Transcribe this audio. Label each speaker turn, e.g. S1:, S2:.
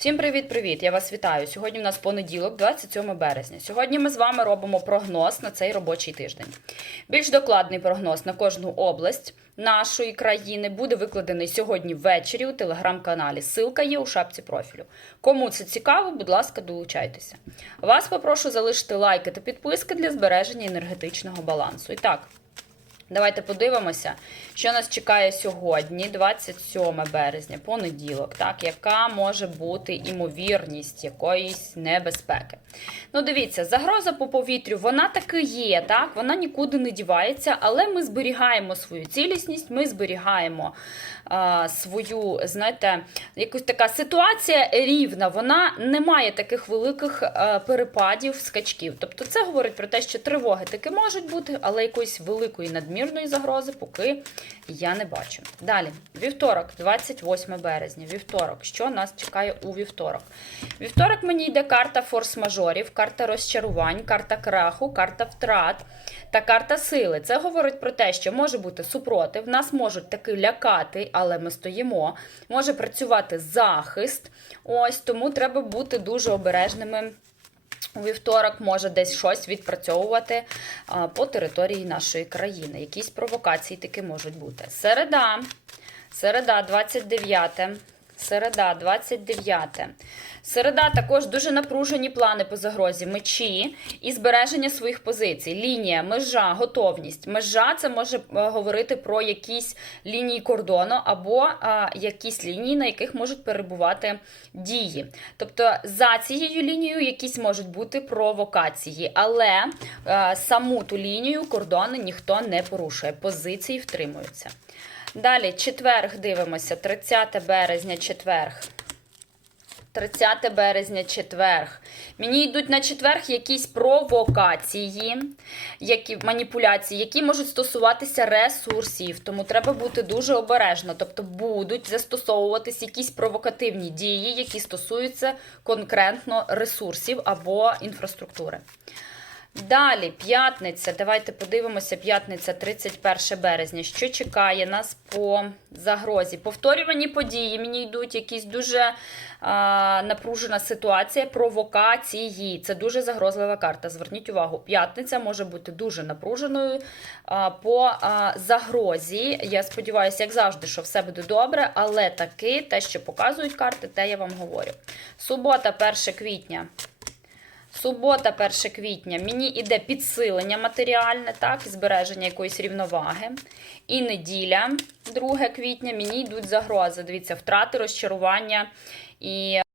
S1: Всім привіт-привіт! Я вас вітаю. Сьогодні у нас понеділок, 27 березня. Сьогодні ми з вами робимо прогноз на цей робочий тиждень. Більш докладний прогноз на кожну область нашої країни буде викладений сьогодні ввечері у телеграм-каналі. Силка є у шапці профілю. Кому це цікаво, будь ласка, долучайтеся. Вас попрошу залишити лайки та підписки для збереження енергетичного балансу. І так. Давайте подивимося, що нас чекає сьогодні, 27 березня, понеділок, так, яка може бути імовірність якоїсь небезпеки. Ну, дивіться, загроза по повітрю, вона таки є, так, вона нікуди не дівається, але ми зберігаємо свою цілісність, ми зберігаємо а, свою, знаєте, якась така ситуація рівна, вона не має таких великих а, перепадів, скачків. Тобто це говорить про те, що тривоги таки можуть бути, але якоїсь великої надмірної загрози поки я не бачу. Далі, вівторок, 28 березня, вівторок. Що нас чекає у вівторок? Вівторок мені йде карта форс-мажорів, карта розчарувань, карта краху, карта втрат та карта сили. Це говорить про те, що може бути супротив, нас можуть таки лякати, але ми стоїмо. Може працювати захист. Ось тому треба бути дуже обережними. У вівторок може десь щось відпрацьовувати по території нашої країни. Якісь провокації таки можуть бути. Середа, середа, 29. Середа, 29. Середа також дуже напружені плани по загрозі, мечі і збереження своїх позицій. Лінія, межа, готовність. Межа це може е, говорити про якісь лінії кордону або а, якісь лінії, на яких можуть перебувати дії. Тобто за цією лінією якісь можуть бути провокації, але е, саму ту лінію кордони ніхто не порушує. Позиції втримуються. Далі, четверг дивимося, 30 березня, четверг. 30 березня, четверг. Мені йдуть на четверг якісь провокації, які, маніпуляції, які можуть стосуватися ресурсів. Тому треба бути дуже обережно. Тобто будуть застосовуватись якісь провокативні дії, які стосуються конкретно ресурсів або інфраструктури. Далі, п'ятниця. Давайте подивимося, п'ятниця, 31 березня. Що чекає нас по загрозі? Повторювані події. Мені йдуть якісь дуже а, напружена ситуація, провокації. Це дуже загрозлива карта. Зверніть увагу, п'ятниця може бути дуже напруженою а, по а, загрозі. Я сподіваюся, як завжди, що все буде добре, але таки те, що показують карти, те я вам говорю. Субота, 1 квітня. Субота, 1 квітня, мені йде підсилення матеріальне, так, і збереження якоїсь рівноваги. І неділя, 2 квітня, мені йдуть загрози. Дивіться, втрати, розчарування і